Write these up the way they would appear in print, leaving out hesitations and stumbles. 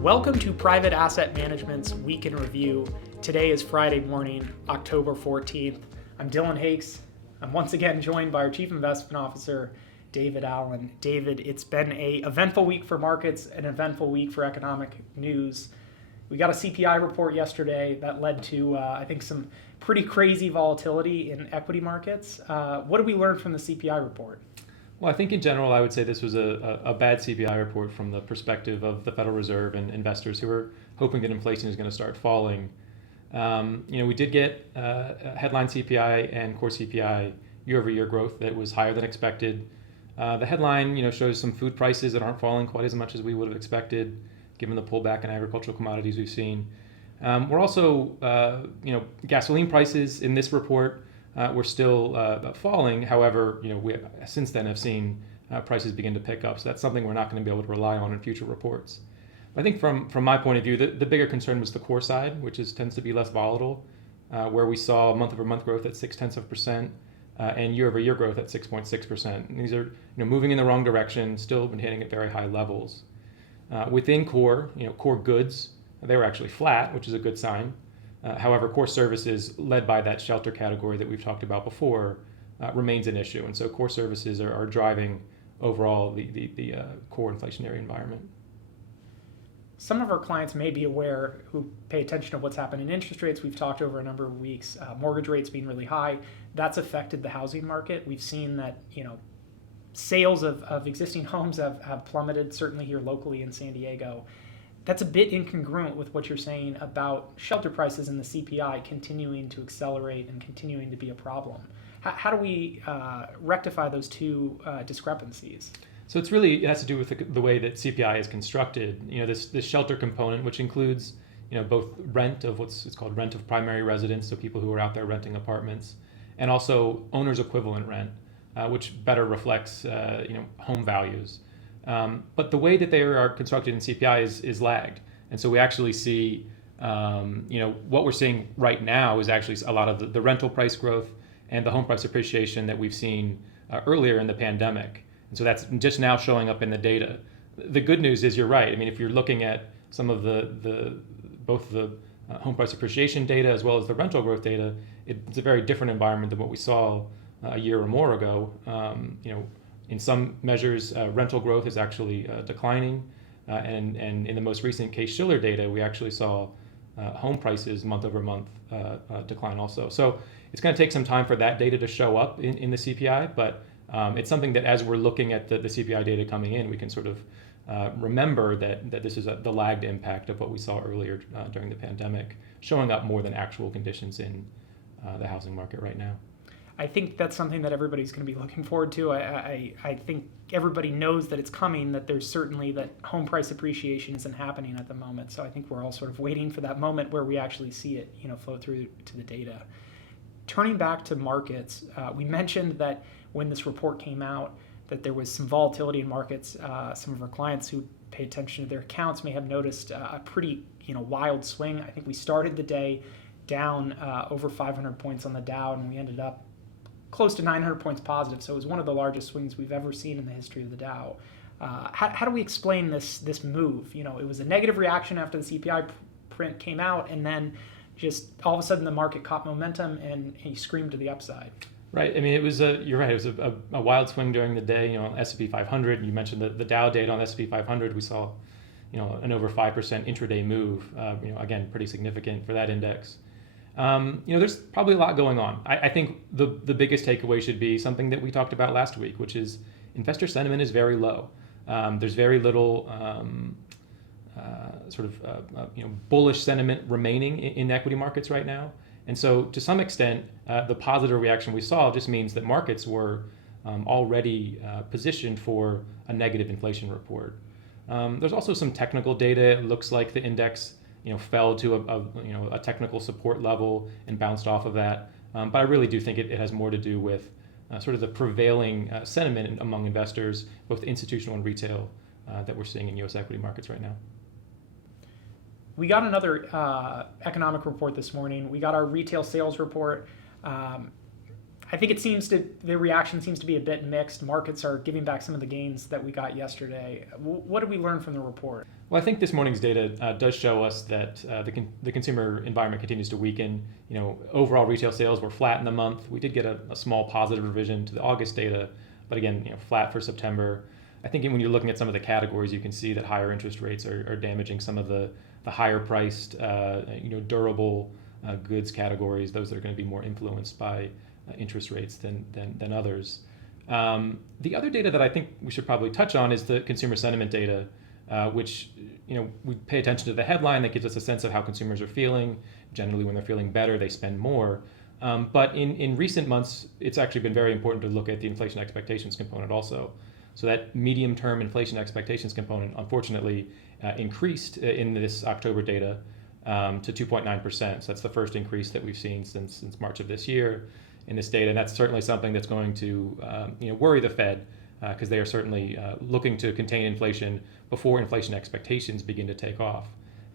Welcome to Private Asset Management's Week in Review. Today is Friday morning, October 14th. I'm Dillon Hakes. I'm once again joined by our Chief Investment Officer, David Allen. David, it's been an eventful week for markets, an eventful week for economic news. We got a CPI report yesterday that led to, I think, some pretty crazy volatility in equity markets. What did we learn from the CPI report? Well, I think in general, I would say this was a bad CPI report from the perspective of the Federal Reserve and investors who are hoping that inflation is going to start falling. We did get headline CPI and core CPI year-over-year growth that was higher than expected. The headline, shows some food prices that aren't falling quite as much as we would have expected, given the pullback in agricultural commodities we've seen. We're also, gasoline prices in this report were still falling. However, we since then have seen prices begin to pick up. So that's something we're not going to be able to rely on in future reports. I think from my point of view, the bigger concern was the core side, which tends to be less volatile, where we saw month-over-month growth at 0.6%. And year-over-year growth at 6.6%. And these are moving in the wrong direction, still been hitting at very high levels. Within core, core goods, they were actually flat, which is a good sign. However, core services, led by that shelter category that we've talked about before, remains an issue. And so core services are driving overall the core inflationary environment. Some of our clients may be aware who pay attention to what's happened in interest rates. We've talked over a number of weeks, mortgage rates being really high. That's affected the housing market. We've seen that, sales of existing homes have plummeted, certainly here locally in San Diego. That's a bit incongruent with what you're saying about shelter prices and the CPI continuing to accelerate and continuing to be a problem. How do we rectify those two discrepancies? So it has to do with the way that CPI is constructed. This shelter component, which includes both rent of it's called rent of primary residence, so people who are out there renting apartments, and also owner's equivalent rent, which better reflects home values. But the way that they are constructed in CPI is lagged, and so we actually see what we're seeing right now is actually a lot of the rental price growth and the home price appreciation that we've seen earlier in the pandemic. And so that's just now showing up in the data. The good news is you're right. I mean, if you're looking at some of both the home price appreciation data as well as the rental growth data, it's a very different environment than what we saw a year or more ago. In some measures, rental growth is actually declining, and in the most recent Case-Shiller data, we actually saw home prices month over month decline also. So it's going to take some time for that data to show up in the CPI, but it's something that as we're looking at the CPI data coming in, we can sort of remember that this is the lagged impact of what we saw earlier during the pandemic, showing up more than actual conditions in the housing market right now. I think that's something that everybody's going to be looking forward to. I think everybody knows that it's coming, that there's certainly that home price appreciation isn't happening at the moment. So I think we're all sort of waiting for that moment where we actually see it, flow through to the data. Turning back to markets, we mentioned that when this report came out, that there was some volatility in markets. Some of our clients who pay attention to their accounts may have noticed a pretty, wild swing. I think we started the day down over 500 points on the Dow, and we ended up close to 900 points positive. So it was one of the largest swings we've ever seen in the history of the Dow. How do we explain this move? It was a negative reaction after the CPI print came out, and then just all of a sudden the market caught momentum and he screamed to the upside. Right. I mean, you're right. It was a wild swing during the day. S&P 500. You mentioned the Dow data on S&P 500. We saw, an over 5% intraday move. Again, pretty significant for that index. There's probably a lot going on. I think the biggest takeaway should be something that we talked about last week, which is investor sentiment is very low. There's very little bullish sentiment remaining in equity markets right now. And so to some extent, the positive reaction we saw just means that markets were already positioned for a negative inflation report. There's also some technical data. It looks like the index fell to a technical support level and bounced off of that. But I really do think it has more to do with sort of the prevailing sentiment among investors, both institutional and retail, that we're seeing in U.S. equity markets right now. We got another economic report this morning. We got our retail sales report. I think the reaction seems to be a bit mixed. Markets are giving back some of the gains that we got yesterday. What did we learn from the report? Well, I think this morning's data does show us that the consumer environment continues to weaken. Overall retail sales were flat in the month. We did get a small positive revision to the August data, but again, flat for September. I think when you're looking at some of the categories, you can see that higher interest rates are damaging some of the higher priced, durable goods categories, those that are going to be more influenced by interest rates than others. The other data that I think we should probably touch on is the consumer sentiment data, which we pay attention to the headline that gives us a sense of how consumers are feeling. Generally, when they're feeling better, they spend more. But in recent months, it's actually been very important to look at the inflation expectations component also. So that medium-term inflation expectations component, unfortunately, increased in this October data to 2.9%. So that's the first increase that we've seen since March of this year in this data. And that's certainly something that's going to worry the Fed, because they are certainly looking to contain inflation before inflation expectations begin to take off.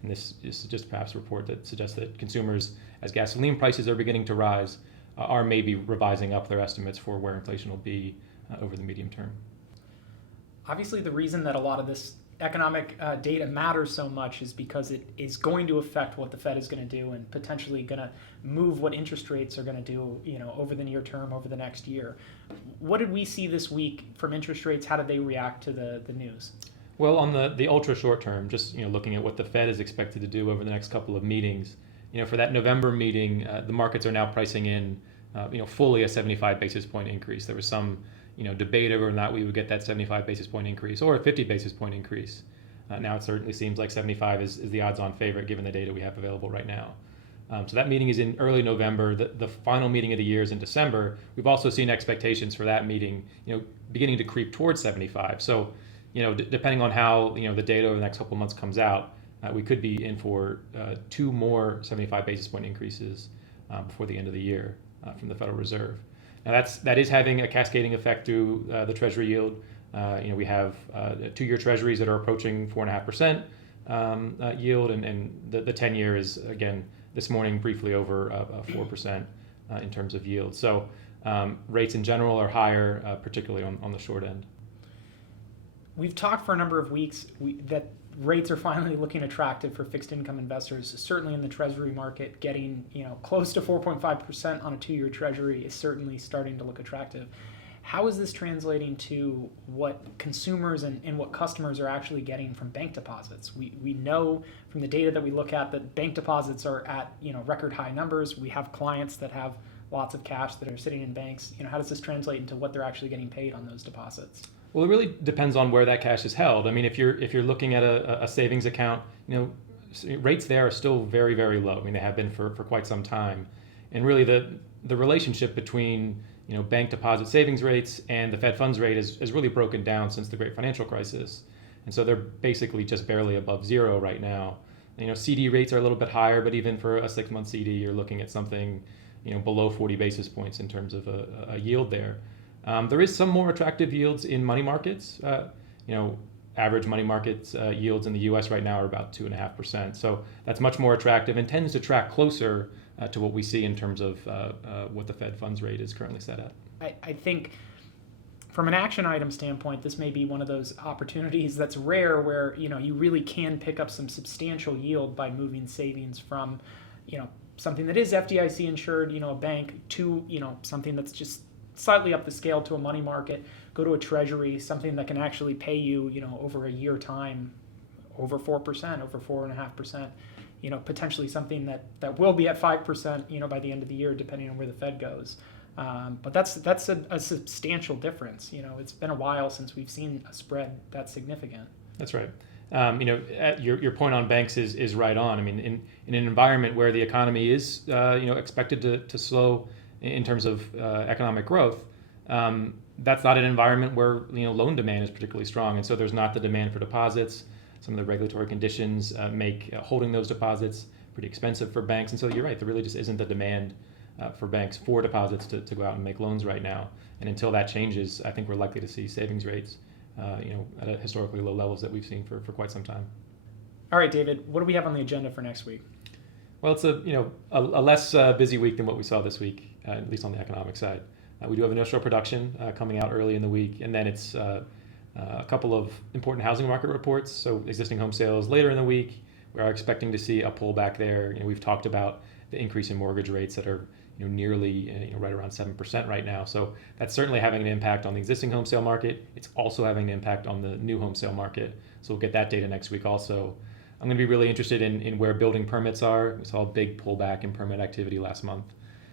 And this is just perhaps a report that suggests that consumers, as gasoline prices are beginning to rise, are maybe revising up their estimates for where inflation will be over the medium term. Obviously, the reason that a lot of this economic data matters so much is because it is going to affect what the Fed is going to do and potentially going to move what interest rates are going to do, over the near term, over the next year. What did we see this week from interest rates? How did they react to the news? Well, on the ultra short term, just looking at what the Fed is expected to do over the next couple of meetings, for that November meeting, the markets are now pricing in, fully a 75 basis point increase. There was some debate over whether or not we would get that 75 basis point increase or a 50 basis point increase. Now it certainly seems like 75 is the odds-on favorite given the data we have available right now. So that meeting is in early November. The final meeting of the year is in December. We've also seen expectations for that meeting, beginning to creep towards 75. So, depending on how the data over the next couple of months comes out, we could be in for 2 more 75 basis point increases before the end of the year from the Federal Reserve. Now that is having a cascading effect through the Treasury yield. We have 2-year Treasuries that are approaching 4.5% yield, and the 10-year is, again, this morning briefly over 4% in terms of yield. So rates in general are higher, particularly on the short end. We've talked for a number of weeks that rates are finally looking attractive for fixed income investors. Certainly in the Treasury market, getting close to 4.5% on a 2-year Treasury is certainly starting to look attractive. How is this translating to what consumers and what customers are actually getting from bank deposits? We know from the data that we look at that bank deposits are at record high numbers. We have clients that have lots of cash that are sitting in banks. How does this translate into what they're actually getting paid on those deposits? Well, it really depends on where that cash is held. I mean, if you're looking at a savings account, rates there are still very, very low. I mean, they have been for quite some time. And really the relationship between bank deposit savings rates and the Fed funds rate is really broken down since the Great Financial Crisis. And so they're basically just barely above zero right now. CD rates are a little bit higher, but even for a 6-month CD, you're looking at something below 40 basis points in terms of a yield there. There is some more attractive yields in money markets. Average money markets yields in the U.S. right now are about 2.5%. So that's much more attractive and tends to track closer to what we see in terms of what the Fed funds rate is currently set at. I think from an action item standpoint, this may be one of those opportunities that's rare where you really can pick up some substantial yield by moving savings from something that is FDIC insured, a bank, to something that's just slightly up the scale to a money market, go to a treasury, something that can actually pay you, over a year time, over 4%, over 4.5%, potentially something that will be at 5%, by the end of the year, depending on where the Fed goes. But that's a substantial difference. It's been a while since we've seen a spread that significant. That's right. Your point on banks is right on. I mean, in an environment where the economy is, expected to slow in terms of economic growth, that's not an environment where loan demand is particularly strong, and so there's not the demand for deposits. Some of the regulatory conditions make holding those deposits pretty expensive for banks, and so you're right, there really just isn't the demand for banks for deposits to go out and make loans right now. And until that changes, I think we're likely to see savings rates at a historically low levels that we've seen for quite some time. All right, David, what do we have on the agenda for next week? Well, it's a less busy week than what we saw this week, at least on the economic side. We do have industrial production coming out early in the week, and then it's a couple of important housing market reports. So existing home sales later in the week, we are expecting to see a pullback there. We've talked about the increase in mortgage rates that are nearly right around 7% right now. So that's certainly having an impact on the existing home sale market. It's also having an impact on the new home sale market. So we'll get that data next week also. I'm going to be really interested in where building permits are. We saw a big pullback in permit activity last month.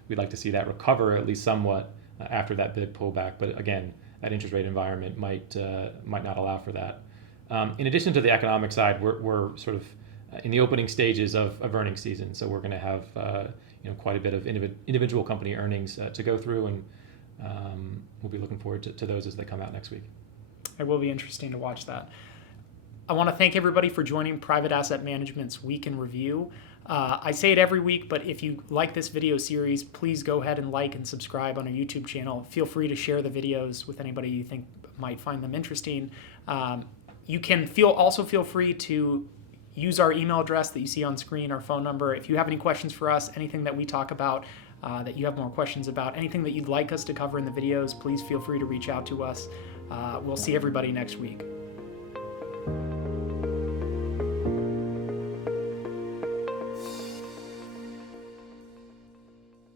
We'd like to see that recover at least somewhat after that big pullback. But again, that interest rate environment might not allow for that. In addition to the economic side, we're sort of in the opening stages of earnings season. So we're going to have quite a bit of individual company earnings to go through, and we'll be looking forward to those as they come out next week. It will be interesting to watch that. I want to thank everybody for joining Private Asset Management's Week in Review. I say it every week, but if you like this video series, please go ahead and like and subscribe on our YouTube channel. Feel free to share the videos with anybody you think might find them interesting. You can also feel free to use our email address that you see on screen, our phone number. If you have any questions for us, anything that we talk about, that you have more questions about, anything that you'd like us to cover in the videos, please feel free to reach out to us. We'll see everybody next week.